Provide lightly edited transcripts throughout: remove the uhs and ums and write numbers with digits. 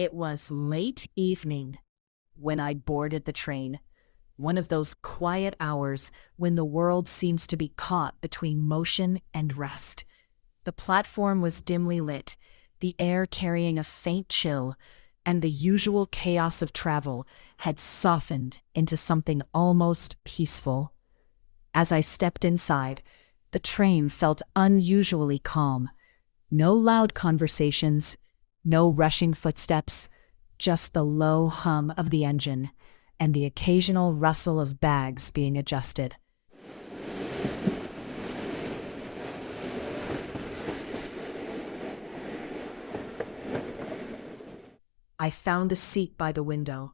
It was late evening when I boarded the train, one of those quiet hours when the world seems to be caught between motion and rest. The platform was dimly lit, the air carrying a faint chill, and the usual chaos of travel had softened into something almost peaceful. As I stepped inside, the train felt unusually calm. No loud conversations, no rushing footsteps, just the low hum of the engine and the occasional rustle of bags being adjusted. I found a seat by the window.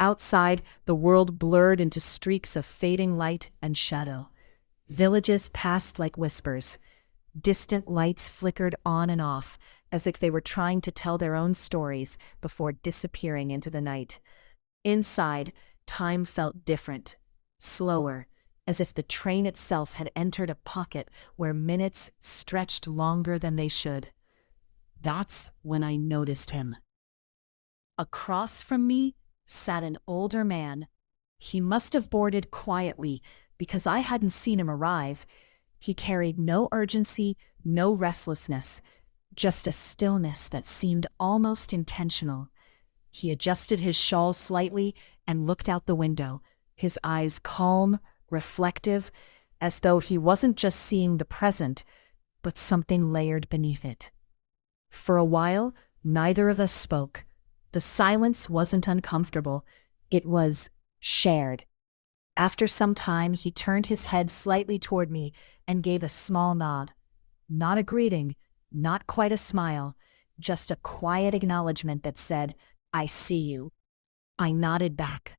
Outside, the world blurred into streaks of fading light and shadow. Villages passed like whispers. Distant lights flickered on and off, as if they were trying to tell their own stories before disappearing into the night. Inside, time felt different, slower, as if the train itself had entered a pocket where minutes stretched longer than they should. That's when I noticed him. Across from me sat an older man. He must have boarded quietly because I hadn't seen him arrive. He carried no urgency, no restlessness, just a stillness that seemed almost intentional. He adjusted his shawl slightly and looked out the window, his eyes calm, reflective, as though he wasn't just seeing the present, but something layered beneath it. For a while, neither of us spoke. The silence wasn't uncomfortable. It was shared. After some time, he turned his head slightly toward me and gave a small nod. Not a greeting, not quite a smile, just a quiet acknowledgement that said, "I see you." I nodded back.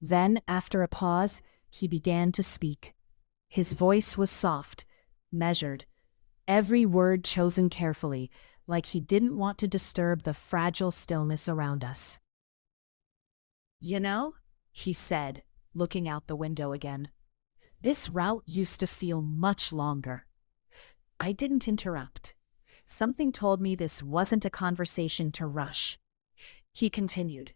Then, after a pause, he began to speak. His voice was soft, measured, every word chosen carefully, like he didn't want to disturb the fragile stillness around us. "You know," he said, looking out the window again, "this route used to feel much longer." I didn't interrupt. Something told me this wasn't a conversation to rush. He continued,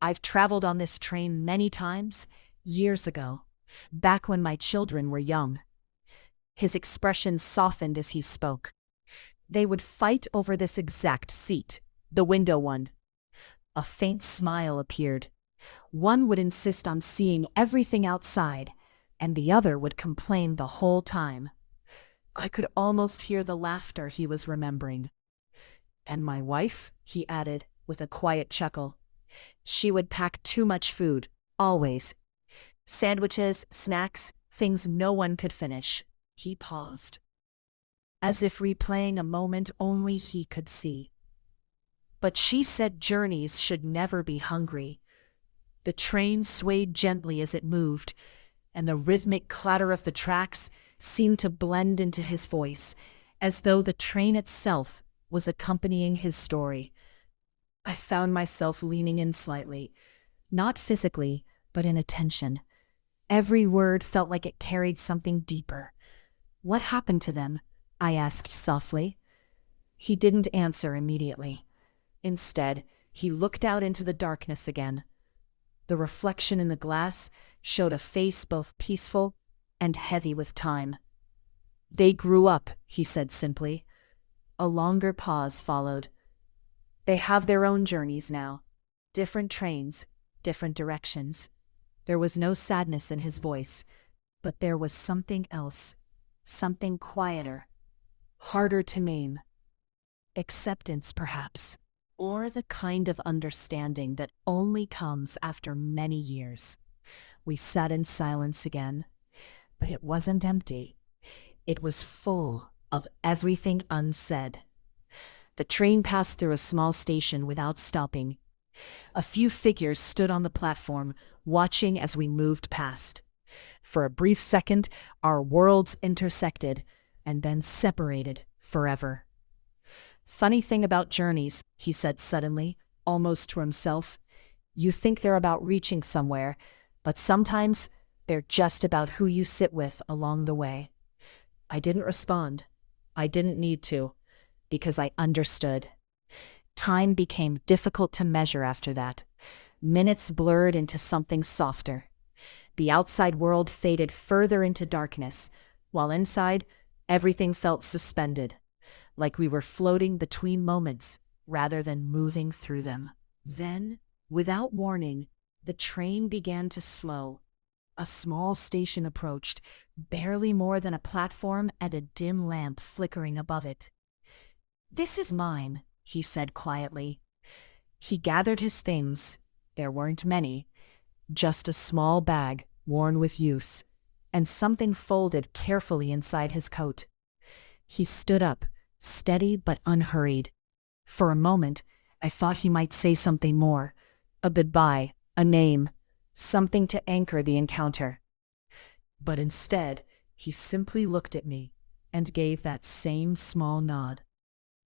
"I've traveled on this train many times, years ago, back when my children were young." His expression softened as he spoke. They would fight over this exact seat, the window one. A faint smile appeared. One would insist on seeing everything outside, and the other would complain the whole time. I could almost hear the laughter he was remembering. "And my wife," he added, with a quiet chuckle. "She would pack too much food, always. Sandwiches, snacks, things no one could finish." He paused, as if replaying a moment only he could see. "But she said journeys should never be hungry." The train swayed gently as it moved, and the rhythmic clatter of the tracks seemed to blend into his voice, as though the train itself was accompanying his story. I found myself leaning in slightly, not physically, but in attention. Every word felt like it carried something deeper. "What happened to them?" I asked softly. He didn't answer immediately. Instead, he looked out into the darkness again. The reflection in the glass showed a face both peaceful and heavy with time. "They grew up," he said simply. A longer pause followed. "They have their own journeys now. Different trains, different directions." There was no sadness in his voice, but there was something else, something quieter, harder to name. Acceptance, perhaps, or the kind of understanding that only comes after many years. We sat in silence again, but it wasn't empty. It was full of everything unsaid. The train passed through a small station without stopping. A few figures stood on the platform, watching as we moved past. For a brief second, our worlds intersected and then separated forever. "Funny thing about journeys," he said suddenly, almost to himself. "You think they're about reaching somewhere, but sometimes they're just about who you sit with along the way." I didn't respond. I didn't need to, because I understood. Time became difficult to measure after that. Minutes blurred into something softer. The outside world faded further into darkness, while inside, everything felt suspended, like we were floating between moments rather than moving through them. Then, without warning, the train began to slow. A small station approached, barely more than a platform and a dim lamp flickering above it. "This is mine," he said quietly. He gathered his things. There weren't many, just a small bag worn with use, and something folded carefully inside his coat. He stood up, steady but unhurried. For a moment, I thought he might say something more, a goodbye, a name, something to anchor the encounter. But instead, he simply looked at me and gave that same small nod.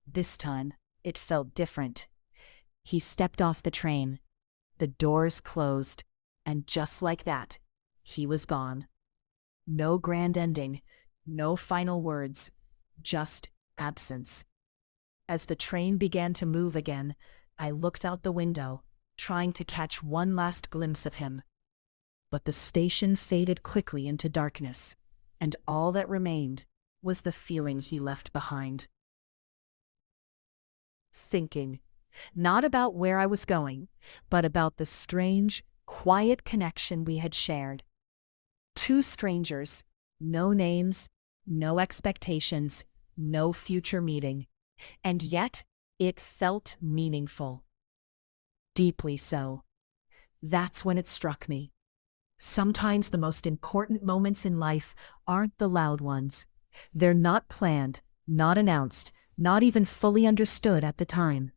This time, it felt different. He stepped off the train. The doors closed, and just like that, he was gone. No grand ending, no final words, just absence. As the train began to move again, I looked out the window, trying to catch one last glimpse of him. But the station faded quickly into darkness, and all that remained was the feeling he left behind. Thinking, not about where I was going, but about the strange, quiet connection we had shared. Two strangers, no names, no expectations, no future meeting, and yet it felt meaningful. Deeply so. That's when it struck me. Sometimes the most important moments in life aren't the loud ones. They're not planned, not announced, not even fully understood at the time.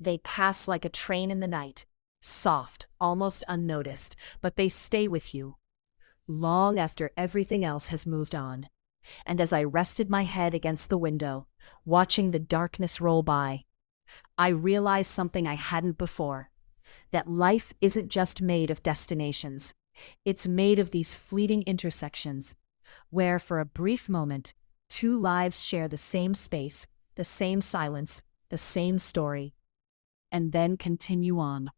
They pass like a train in the night, soft, almost unnoticed, but they stay with you, long after everything else has moved on. And as I rested my head against the window, watching the darkness roll by, I realized something I hadn't before, that life isn't just made of destinations. It's made of these fleeting intersections, where for a brief moment, two lives share the same space, the same silence, the same story, and then continue on.